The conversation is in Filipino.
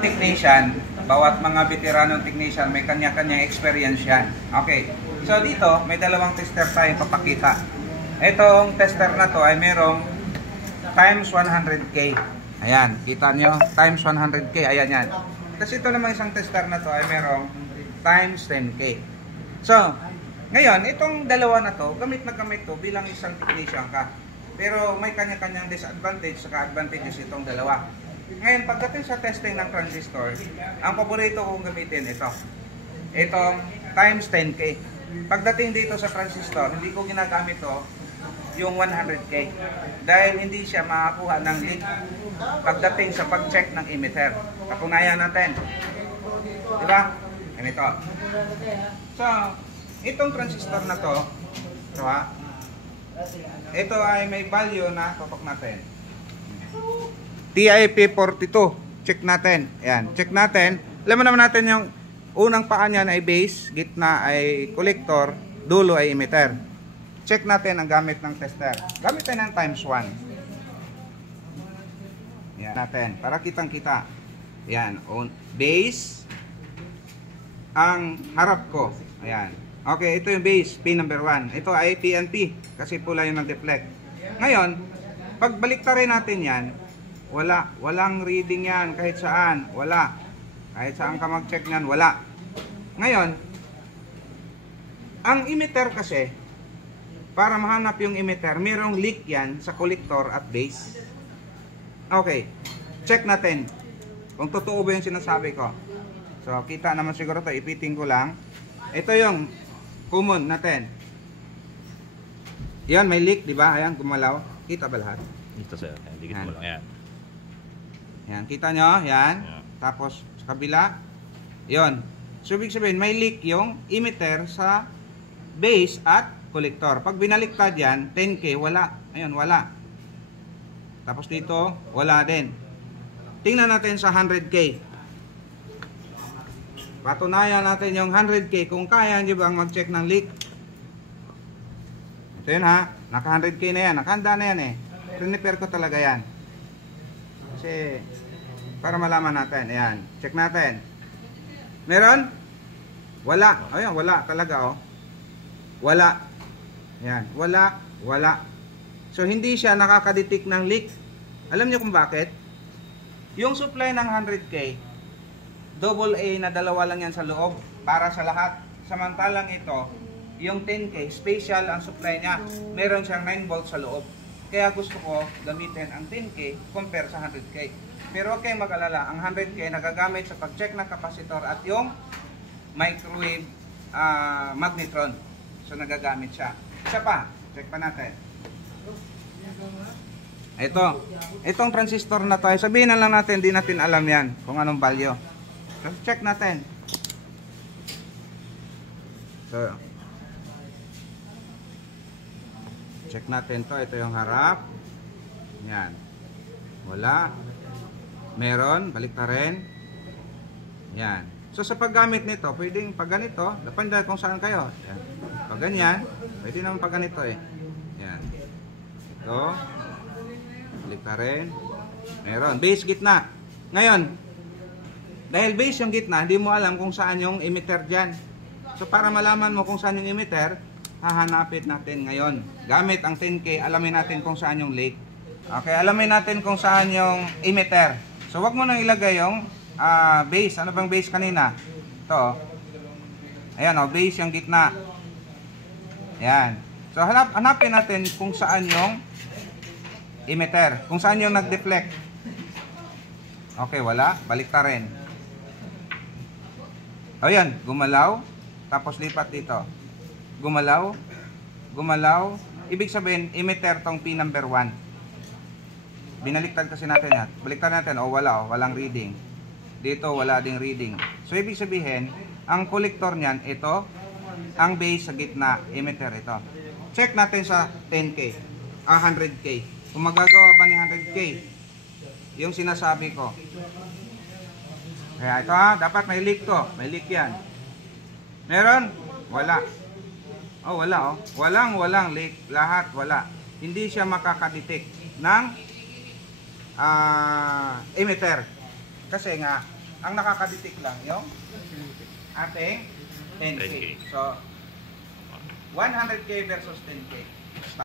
Technician, bawat mga veteranong technician may kanya-kanyang experience yan. Okay, so dito may dalawang tester tayong papakita. Itong tester na to ay merong times 100k. Ayan, kita nyo, times 100k, ayan yan. Tapos ito naman isang tester na to ay merong times 10k. So, ngayon, itong dalawa na to, gamit na gamit to bilang isang technician ka. Pero may kanya-kanyang disadvantage sa advantages itong dalawa. Ngayon, pagdating sa testing ng transistor, ang paborito kong gamitin ito. Itong times 10k. Pagdating dito sa transistor, hindi ko ginagamit to yung 100k. Dahil hindi siya makakuha ng leak pagdating sa pag-check ng emitter. Katunayan natin. Diba? Ganito. So, itong transistor na to, diba? Ito ay may value na tutok natin. TIP42. Check natin. Ayan. Check natin. Alam mo naman natin yung unang paa niyan ay base, gitna ay collector, dulo ay emitter. Check natin ang gamit ng tester. Gamit tayo ng times 1. Ayan. Natin. Para kitang-kita. Ayan. Base. Ang harap ko. Ayan. Okay. Ito yung base. Pin number 1. Ito ay PNP. Kasi pula yung nag-deflect. Ngayon, pagbalik rin natin yan, walang reading yan kahit saan, wala. Kahit saan ka mag-check niyan, wala. Ngayon, ang emitter kasi, para mahanap yung emitter, mayroong leak yan sa collector at base. Okay, check natin kung totoo ba yung sinasabi ko. So, kita naman siguro ito, ipitin ko lang. Ito yung common natin. Yan, may leak, di ba? Ayan, gumalaw. Kita ba lahat? Dito sir, hindi kita mo lang. Ayan. Yan, kita nyo, yan. Yeah. Tapos, sa kabila, yon. So, ibig sabihin, may leak yung emitter sa base at collector. Pag binaliktad yan, 10k, wala. Ayun, wala. Tapos dito, wala din. Tingnan natin sa 100k. Patunayan natin yung 100k kung kaya nyo bang mag-check ng leak. Ito yun ha, naka 100k na yan, nakahanda na yan eh. Prepare ko talaga yan. Kasi, para malaman natin. Ayan. Check natin. Meron? Wala. Ayan, wala talaga, oh. Wala. Ayan. Wala. Wala. So, hindi siya nakakadetect ng leak. Alam niyo kung bakit? Yung supply ng 100k, AA na dalawa lang yan sa loob para sa lahat. Samantalang ito, yung 10k, special ang supply niya. Meron siyang 9 volts sa loob. Kaya gusto ko gamitin ang 10k compare sa 100k. Pero huwag kayong mag-alala, ang 100k nagagamit sa pag-check ng kapasitor at yung microwave magnetron. So nagagamit siya. Isa pa, check pa natin. Itong transistor na to, sabihin na lang natin, di natin alam yan kung anong value. So check natin. So, check natin to. Ito yung harap. Yan. Wala. Meron. Balik na rin. Yan. So sa paggamit nito, pwedeng pag ganito, depende kung saan kayo. Yan. Pag ganyan, pwede naman pag ganito eh. Yan. Ito. Balik na rin. Meron. Base gitna. Ngayon, dahil base yung gitna, hindi mo alam kung saan yung emitter dyan. So para malaman mo kung saan yung emitter, hahanapin natin ngayon. Gamit ang 10k, alamin natin kung saan yung leak. Okay, alamin natin kung saan yung emitter. So wag mo nang ilagay yung base. Ano bang base kanina? Ito. Ayan o, base yung gitna. Ayan. So hanapin natin kung saan yung emitter. Kung saan yung nag-deflect. Okay, wala. Balik ka rin. O yan, gumalaw. Tapos lipat dito. Gumalaw. Gumalaw. Ibig sabihin, emitter tong pin number 1. Binaliktad kasi natin yan. Baliktad natin. O wala. O, walang reading. Dito, wala ding reading. So, ibig sabihin, ang collector niyan, ito. Ang base sa gitna, emitter ito. Check natin sa 10k. 100k. Kung magagawa pa ni 100k, yung sinasabi ko. Kaya ito ha, dapat may leak to. May leak yan. Meron? Wala. Oh, wala oh. Walang leak. Lahat wala. Hindi siya makakadetect ng emitter. Kasi nga, ang nakakadetect lang yung ating 10K. 10K. So, 100K versus 10K.